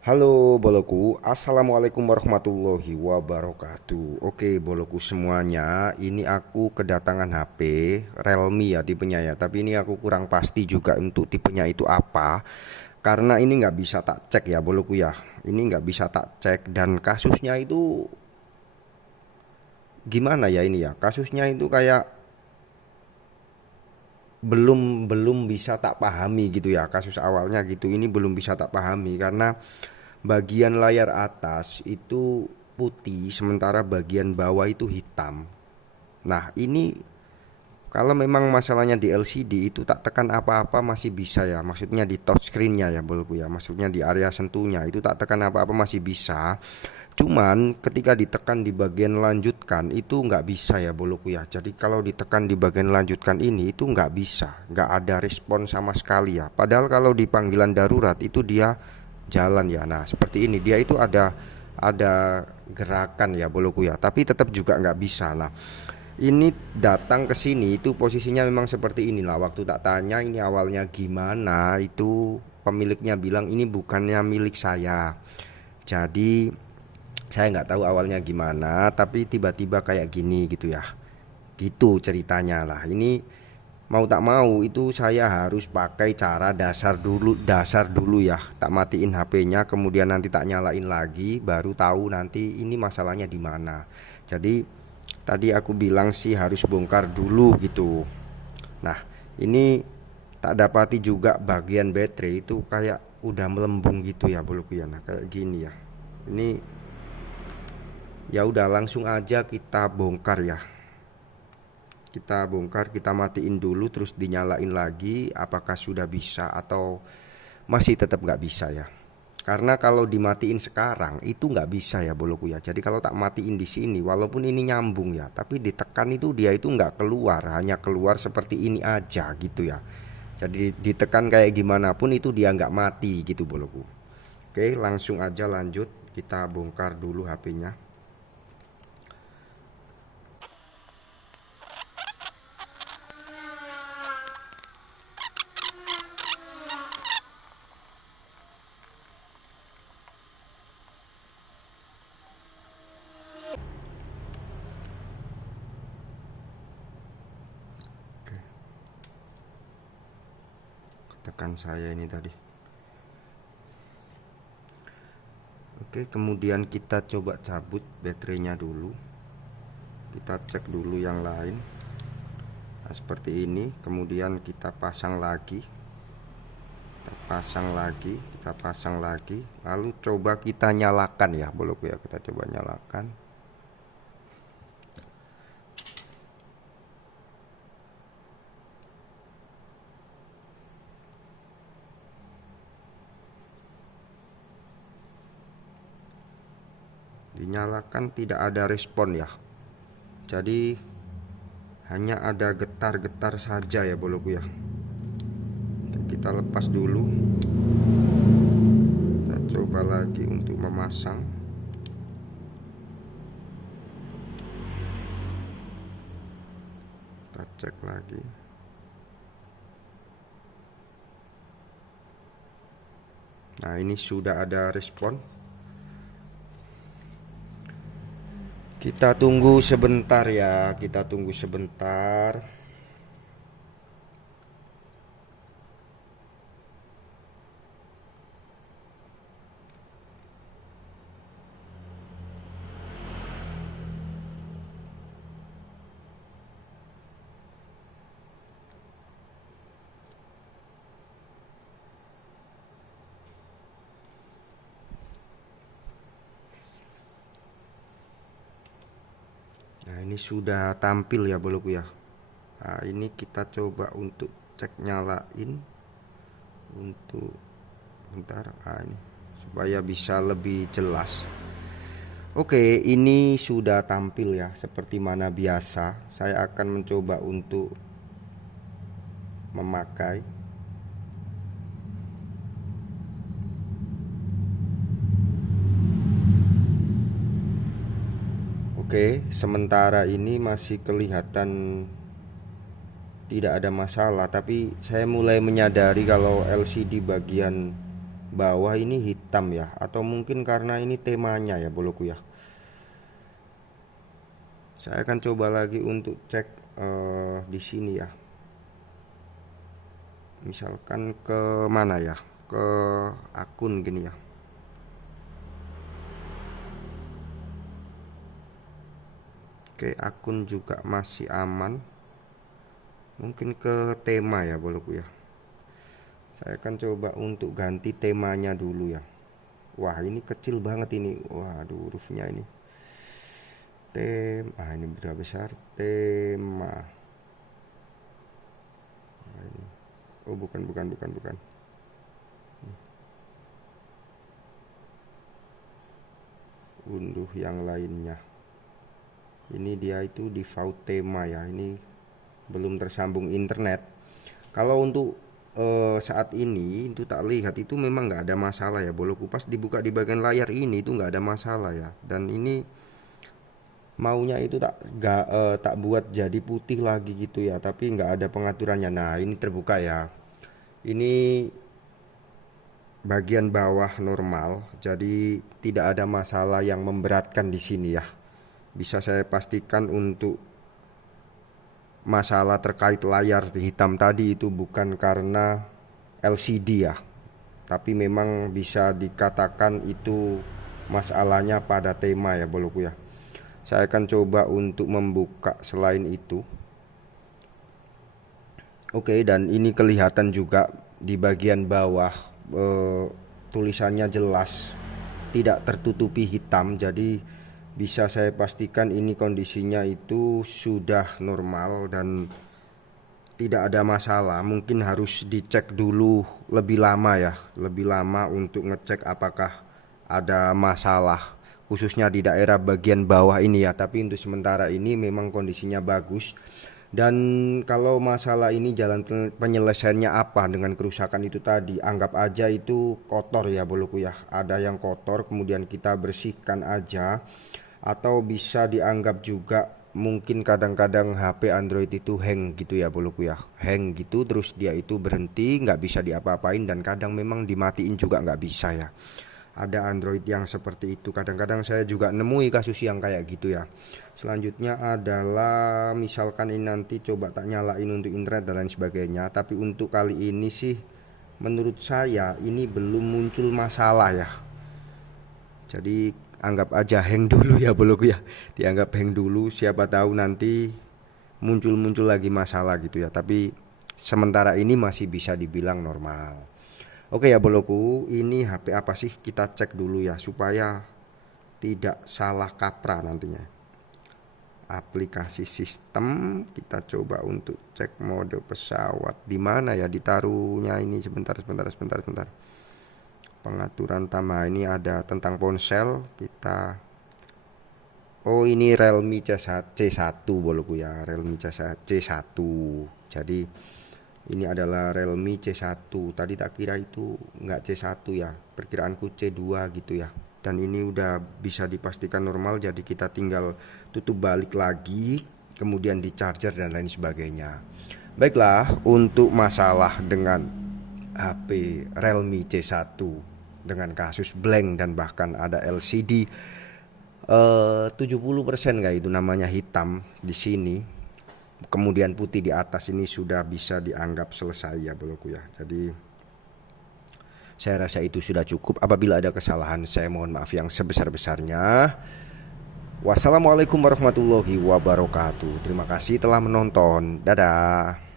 Halo boloku, assalamualaikum warahmatullahi wabarakatuh. Oke boloku semuanya, ini aku kedatangan HP Realme ya tipenya ya. Tapi ini aku kurang pasti juga untuk tipenya itu apa. Karena ini nggak bisa tak cek ya boloku ya. Ini nggak bisa tak cek dan kasusnya itu gimana ya ini ya. Kasusnya itu kayak belum belum bisa tak pahami gitu ya, kasus awalnya gitu. Ini belum bisa tak pahami karena bagian layar atas itu putih sementara bagian bawah itu hitam. Nah ini kalau memang masalahnya di LCD itu tak tekan apa-apa masih bisa ya, maksudnya di touchscreennya ya bolku ya, maksudnya di area sentuhnya itu tak tekan apa-apa masih bisa. Cuman ketika ditekan di bagian lanjutkan itu nggak bisa ya boloku ya. Jadi kalau ditekan di bagian lanjutkan ini itu nggak bisa, nggak ada respon sama sekali ya. Padahal kalau di panggilan darurat itu dia jalan ya. Nah seperti ini dia itu ada gerakan ya boloku ya. Tapi tetap juga nggak bisa. Nah ini datang ke sini itu posisinya memang seperti inilah. Waktu tak tanya ini awalnya gimana itu pemiliknya bilang ini bukannya milik saya. Jadi saya nggak tahu awalnya gimana, tapi tiba-tiba kayak gini gitu ya. Gitu ceritanya lah. Ini mau tak mau itu saya harus pakai cara dasar dulu ya. Tak matiin HP-nya, kemudian nanti tak nyalain lagi, baru tahu nanti ini masalahnya di mana. Jadi tadi aku bilang sih harus bongkar dulu gitu. Nah, ini tak dapati juga bagian baterai itu kayak udah melembung gitu ya buluku ya. Nah, kayak gini ya. Ini ya udah langsung aja kita bongkar ya. Kita bongkar, kita matiin dulu terus dinyalain lagi apakah sudah bisa atau masih tetap nggak bisa ya. Karena kalau dimatiin sekarang itu nggak bisa ya boloku ya. Jadi kalau tak matiin di sini walaupun ini nyambung ya, tapi ditekan itu dia itu nggak keluar, hanya keluar seperti ini aja gitu ya. Jadi ditekan kayak gimana pun itu dia nggak mati gitu boloku. Oke langsung aja lanjut, kita bongkar dulu HP-nya. Tekan saya ini tadi. Oke kemudian kita coba cabut baterainya dulu. Kita cek dulu yang lain. Nah, seperti ini kemudian kita pasang lagi, kita pasang lagi, lalu coba kita nyalakan ya bolok ya, kita coba nyalakan. Dinyalakan tidak ada respon ya, jadi hanya ada getar-getar saja ya bolok ya. Kita lepas dulu, kita coba lagi untuk memasang. Kita cek lagi. Nah ini sudah ada respon. Kita tunggu sebentar ya, kita tunggu sebentar. Nah ini sudah tampil ya bolok ya. Nah ini kita coba untuk cek nyalain untuk bentar. Nah, ini supaya bisa lebih jelas. Oke ini sudah tampil ya seperti mana biasa. Saya akan mencoba untuk memakai. Oke sementara ini masih kelihatan tidak ada masalah, tapi saya mulai menyadari kalau LCD bagian bawah ini hitam ya, atau mungkin karena ini temanya ya boloku ya. Saya akan coba lagi untuk cek di sini ya. Misalkan ke mana ya? Ke akun gini ya. Oke, akun juga masih aman. Mungkin ke tema ya boloku ya. Saya akan coba untuk ganti temanya dulu ya. Wah, ini kecil banget ini. Waduh, hurufnya ini. Ini udah besar. Tema. Nah, ini. Oh, bukan. Unduh yang lainnya. Ini dia itu default tema ya. Ini belum tersambung internet. Kalau untuk saat ini itu tak lihat itu memang nggak ada masalah ya boloku. Pas dibuka di bagian layar ini itu nggak ada masalah ya. Dan ini maunya itu tak buat jadi putih lagi gitu ya, tapi nggak ada pengaturannya. Nah, ini terbuka ya. Ini bagian bawah normal, jadi tidak ada masalah yang memberatkan di sini ya. Bisa saya pastikan untuk masalah terkait layar hitam tadi itu bukan karena LCD ya, tapi memang bisa dikatakan itu masalahnya pada tema ya boloku ya. Saya akan coba untuk membuka selain itu. Oke, dan ini kelihatan juga di bagian bawah tulisannya jelas, tidak tertutupi hitam, jadi bisa saya pastikan ini kondisinya itu sudah normal dan tidak ada masalah. Mungkin harus dicek dulu lebih lama ya, lebih lama untuk ngecek apakah ada masalah khususnya di daerah bagian bawah ini ya. Tapi untuk sementara ini memang kondisinya bagus. Dan kalau masalah ini jalan penyelesaiannya apa dengan kerusakan itu tadi, anggap aja itu kotor ya boloku ya. Ada yang kotor kemudian kita bersihkan aja, atau bisa dianggap juga mungkin kadang-kadang HP Android itu hang gitu ya boloku ya. Hang gitu terus dia itu berhenti, nggak bisa diapa-apain, dan kadang memang dimatiin juga nggak bisa ya. Ada Android yang seperti itu. Kadang-kadang saya juga nemui kasus yang kayak gitu ya. Selanjutnya adalah misalkan ini nanti coba tak nyalain untuk internet dan lain sebagainya. Tapi untuk kali ini sih menurut saya ini belum muncul masalah ya. Jadi anggap aja hang dulu ya boloku ya. Dianggap hang dulu, siapa tahu nanti muncul lagi masalah gitu ya. Tapi sementara ini masih bisa dibilang normal. Oke ya boloku, ini HP apa sih, kita cek dulu ya supaya tidak salah kaprah nantinya. Aplikasi sistem, kita coba untuk cek mode pesawat. Di mana ya ditaruhnya ini? Sebentar. Pengaturan tambah, ini ada tentang ponsel. Kita ini Realme C1 boloku ya, Realme C1. Jadi ini adalah Realme C1. Tadi tak kira itu nggak C1 ya, perkiraanku C2 gitu ya. Dan ini udah bisa dipastikan normal, jadi kita tinggal tutup balik lagi, kemudian di charger dan lain sebagainya. Baiklah, untuk masalah dengan HP Realme C1 dengan kasus blank dan bahkan ada LCD 70% kayak itu namanya hitam di sini, kemudian putih di atas, ini sudah bisa dianggap selesai ya boloku ya. Jadi saya rasa itu sudah cukup. Apabila ada kesalahan, saya mohon maaf yang sebesar-besarnya. Wassalamualaikum warahmatullahi wabarakatuh. Terima kasih telah menonton. Dadah.